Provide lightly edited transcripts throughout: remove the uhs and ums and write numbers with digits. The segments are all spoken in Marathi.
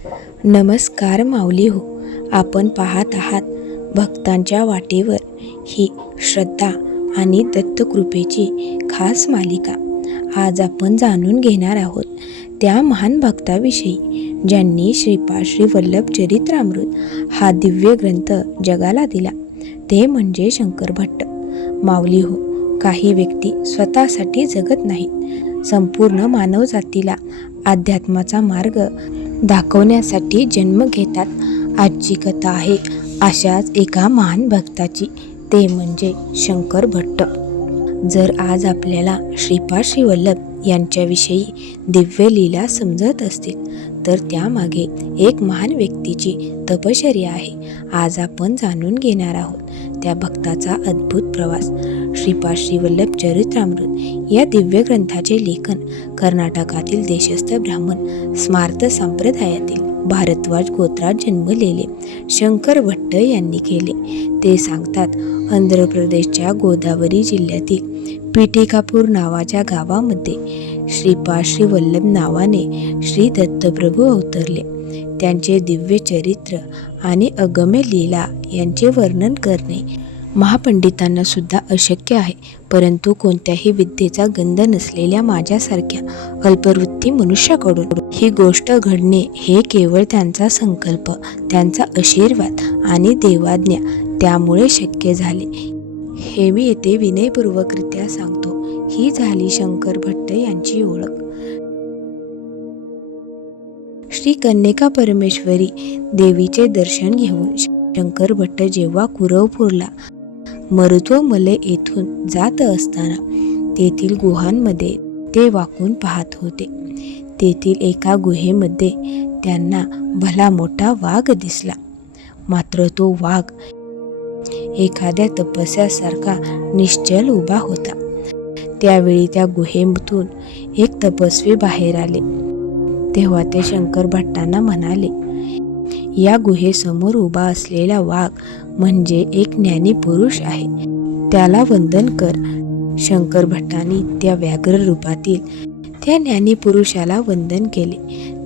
नमस्कार माऊली हो. आपण पाहत आहात भक्तांच्या वाटेवर ही श्रद्धा आणि दत्तकृपेची खास मालिका. आज आपण जाणून घेणार आहोत त्या महान भक्ताविषयी ज्यांनी श्रीपाद श्री वल्लभ चरित्रामृत हा दिव्य ग्रंथ जगाला दिला. ते म्हणजे शंकर भट्ट. माऊली हो, काही व्यक्ती स्वतःसाठी जगत नाहीत, संपूर्ण मानवजातीला अध्यात्माचा मार्ग दाखवण्यासाठी जन्म घेतात. आजची कथा आहे अशाच एका महान भक्ताची, ते म्हणजे शंकर भट्ट. जर आज आपल्याला श्रीपाद श्री वल्लभ यांच्याविषयी दिव्य लीला समजत असतील तर त्यामागे एक महान व्यक्तीची तपश्चर्या आहे. आज आपण जाणून घेणार आहोत त्या भक्ताचा अद्भुत प्रवास. श्रीपाद श्री वल्लभ चरित्रामृत या दिव्य ग्रंथाचे लेखन कर्नाटकातील देशस्थ ब्राह्मण स्मार्त संप्रदायातील भारद्वाज गोत्रात जन्मलेले शंकर भट्ट यांनी केले. ते सांगतात, आंध्र प्रदेशच्या गोदावरी जिल्ह्यातील पिटिकापूर नावाच्या गावामध्ये श्रीपाद श्री वल्लभ नावाने श्री दत्तप्रभू अवतरले. त्यांचे दिव्य चरित्र आणि अगम्य लीला यांचे वर्णन करणे महापंडितांना सुद्धा अशक्य आहे. परंतु कोणत्याही विद्येचा गंध नसलेल्या माझ्यासारख्या अल्पवृत्ती मनुष्याकडून ही गोष्ट घडणे हे केवळ त्यांचा संकल्प, त्यांचा आशीर्वाद आणि देवाज्ञा त्यामुळे शक्य झाले. हे मी येथे विनयपूर्वकरित्या सांगतो. ही झाली शंकर भट्ट यांची ओळख. श्री कन्यका परमेश्वरी देवीचे दर्शन घेऊन शंकर भट्ट जेव्हा कुरवपूरला मरुत्वमलय येथून जात असताना तेथील गुहांमध्ये ते वाकून पाहत होते. तेथील एका गुहेमध्ये त्यांना भला मोठा वाघ दिसला. मात्र तो वाघ एखाद्या तपस्यासारखा निश्चल उभा होता. त्यावेळी त्या गुहेतून एक तपस्वी बाहेर आले. तेव्हा ते शंकर भट्टांना म्हणाले, या गुहेसमोर उभा असलेला वाघ म्हणजे एक ज्ञानी पुरुष आहे, त्याला वंदन कर. शंकर भट्टांनी त्या व्याघ्र रूपातील त्या ज्ञानी पुरुषाला वंदन केले.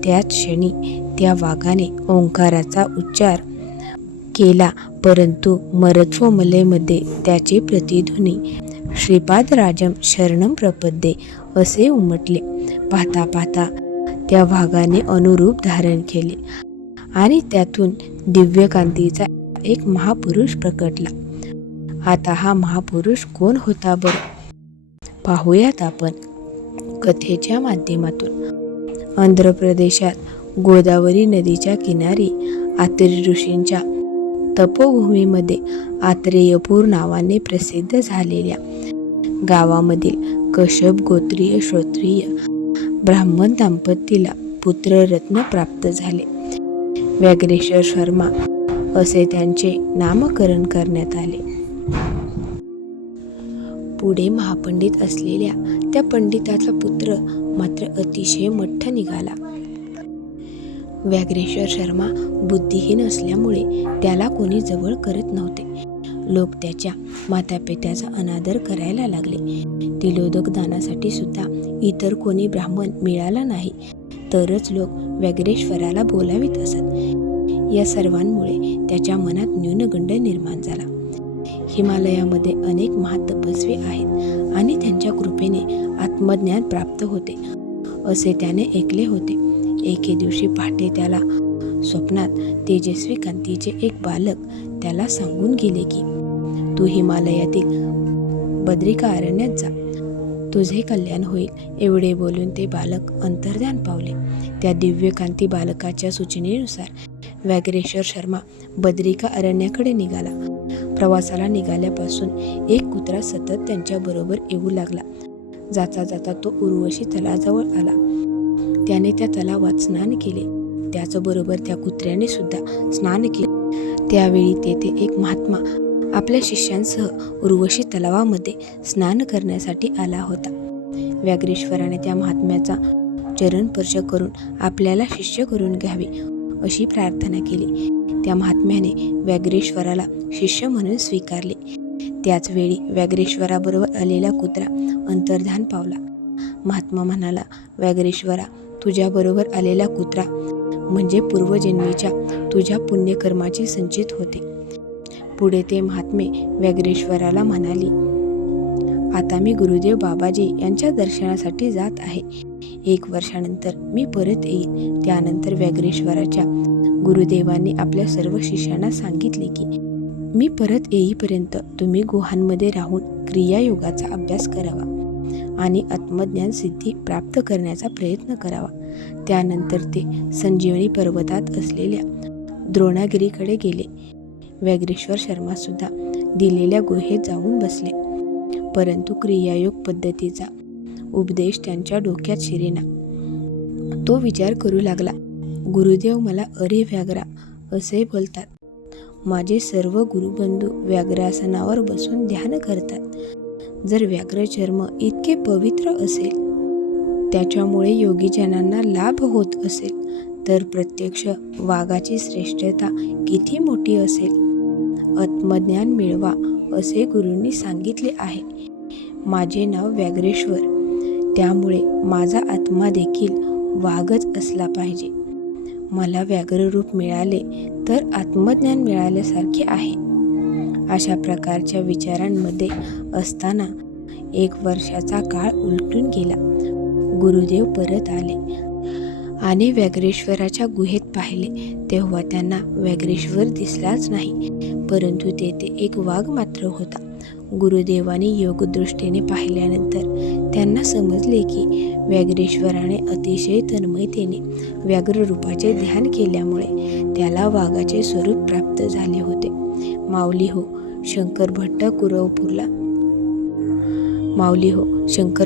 त्याच क्षणी त्या वाघाने ओंकाराचा उच्चार केला, परंतु मरुत्वमलयमध्ये त्याचे प्रतिध्वनी श्रीपाद राजम शरणम प्रपद्ये असे उमटले. पाहता पाहता त्या वाघाने अनुरूप धारण केले आणि त्यातून दिव्यकांतीचा एक महापुरुष प्रकटला. आता हा महापुरुष कोण होता बरं? पाहूयात आपण कथेच्या माध्यमातून. आंध्र प्रदेशात गोदावरी नदीच्या किनारी आत्री ऋषींच्या तपोभूमीमध्ये आत्रेयपूर नावाने प्रसिद्ध झालेल्या गावामधील कश्यप गोत्रीय श्रोत्रिय ब्राह्मण दाम्पत्याला पुत्ररत्न प्राप्त झाले. व्याघ्रेश्वर शर्मा असे त्यांचे नामकरण करण्यात आले. पुढे महापंडित असलेल्या त्या पंडिताचा पुत्र मात्र अतिशय मठ्ठ निघाला. व्याघ्रेश्वर शर्मा बुद्धिहीन असल्यामुळे त्याला कोणी जवळ करत नव्हते. लोक त्याच्या मातापित्याचा अनादर करायला लागले. तिलोदक दानासाठी सुद्धा इतर कोणी ब्राह्मण मिळाला नाही तरच लोक व्याघ्रेश्वराला बोलावित असत. या सर्वांमुळे त्याच्या मनात न्यूनगंड निर्माण झाला. हिमालयामध्ये अनेक महातपस्वी आहेत आणि त्यांच्या कृपेने आत्मज्ञान प्राप्त होते असे त्याने ऐकले होते. एके दिवशी पहाटे त्याला स्वप्नात तेजस्वी कांतीचे एक बालक त्याला सांगून गेले की तू हिमालयातील बद्रिका अरण्यात जा, तुझे कल्याण होईल. एवढे बोलून ते बालक अंतर्ध्यान पावले. त्या दिव्यकांती बालकाच्या सूचनेनुसार व्याघ्रेश्वर शर्मा बद्रिका अरण्याकडे निघाला. प्रवासाला निघाल्यापासून एक कुत्रा सतत त्यांच्याबरोबर येऊ लागला. जाता जाता तो उर्वशी तलाजवळ आला. त्याने त्या तलावात स्नान केले. त्याचबरोबर त्या कुत्र्याने सुद्धा स्नान केले. त्यावेळी तेथे एक महात्मा आपल्या शिष्यांसह उर्वशी तलावामध्ये स्नान करण्यासाठी आला होता. व्याघ्रेश्वराने त्या महात्म्याचा चरणस्पर्श करून आपल्याला शिष्य करून घ्यावे अशी प्रार्थना केली. त्या महात्म्याने व्याघ्रेश्वराला शिष्य म्हणून स्वीकारले. त्याच वेळी व्याघ्रेश्वराबरोबर आलेला कुत्रा अंतर्धान पावला. महात्मा म्हणाला, व्याघ्रेश्वरा, तुझ्याबरोबर आलेला कुत्रा म्हणजे पूर्वजन्मीच्या तुझ्या पुण्यकर्माचे संचित होते. पुढे ते महात्मे व्याघ्रेश्वराला म्हणाली, आता मी गुरुदेव बाबाजी यांच्या दर्शनासाठी जात आहे. 1 वर्षानंतर मी परत येईन. त्यानंतर व्याघ्रेश्वराच्या गुरुदेवांनी आपल्या सर्व शिष्यांना सांगितले की मी परत येईपर्यंत तुम्ही गुहांमध्ये राहून क्रियायोगाचा अभ्यास करावा आणि आत्मज्ञान सिद्धी प्राप्त करण्याचा प्रयत्न करावा. त्यानंतर ते संजीवनी पर्वतात असलेल्या द्रोणागिरीकडे गेले. व्याघ्रेश्वर शर्मा सुद्धा दिलेल्या गुहेत जाऊन बसले, परंतु क्रियायोग पद्धतीचा उपदेश त्यांच्या डोक्यात शिरेना. तो विचार करू लागला, गुरुदेव मला अरे व्याघ्रा असे बोलतात. माझे सर्व गुरुबंधू व्याघ्रासनावर बसून ध्यान करतात. जर व्याघ्रचर्म इतके पवित्र असेल, त्याच्यामुळे योगीजनांना लाभ होत असेल, तर प्रत्यक्ष वाघाची श्रेष्ठता किती मोठी असेल. आत्मज्ञान मिळवा असे गुरूंनी सांगितले आहे. माझे नाव व्याघ्रेश्वर, त्यामुळे माझा आत्मा देखील वाघच असला पाहिजे. मला व्याघ्ररूप मिळाले तर आत्मज्ञान मिळाल्यासारखे आहे. अशा प्रकारच्या विचारांमध्ये असताना 1 वर्षाचा काळ उलटून गेला. गुरुदेव परत आले आणि व्याघ्रेश्वराच्या गुहेत पाहिले, तेव्हा त्यांना व्याघ्रेश्वर दिसलाच नाही, परंतु तेथे एक वाघ मात्र होता. गुरुदेवांनी योगदृष्टीने पाहिल्यानंतर त्यांना समजले की व्याघ्रेश्वराने अतिशय तन्मयतेने व्याघ्ररूपाचे ध्यान केल्यामुळे त्याला वाघाचे स्वरूप प्राप्त झाले होते. माऊली हो, शंकर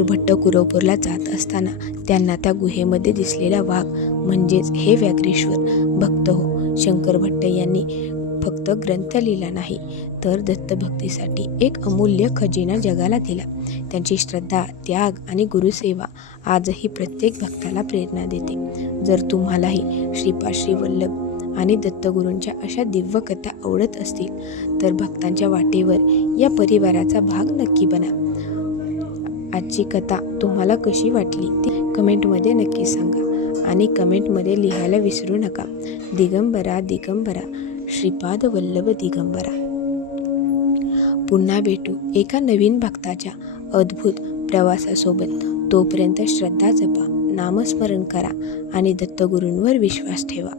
भट्ट कुरवपूरला जात असताना त्यांना त्या गुहेमध्ये दिसलेला वाघ म्हणजेच हे व्याघ्रेश्वर. भक्त हो, शंकर भट्ट यांनी फक्त ग्रंथ लिहिला नाही, तर दत्तभक्तीसाठी एक अमूल्य खजिना जगाला दिला. त्यांची श्रद्धा, त्याग आणि गुरुसेवा आजही प्रत्येक भक्ताला प्रेरणा देते. जर तुम्हालाही श्रीपाद श्री वल्लभ आणि दत्तगुरूंच्या अशा दिव्य कथा आवडत असतील तर भक्तांच्या वाटेवर या परिवाराचा भाग नक्की बना. आजची कथा तुम्हाला कशी वाटली ती कमेंटमध्ये नक्की सांगा आणि कमेंटमध्ये लिहायला विसरू नका. दिगंबरा दिगंबरा, श्रीपाद वल्लभ दिगंबरा. पुन्हा भेटू एका नवीन भक्ताच्या अद्भुत प्रवासासोबत. तोपर्यंत श्रद्धा जपा, नामस्मरण करा आणि दत्तगुरूंवर विश्वास ठेवा.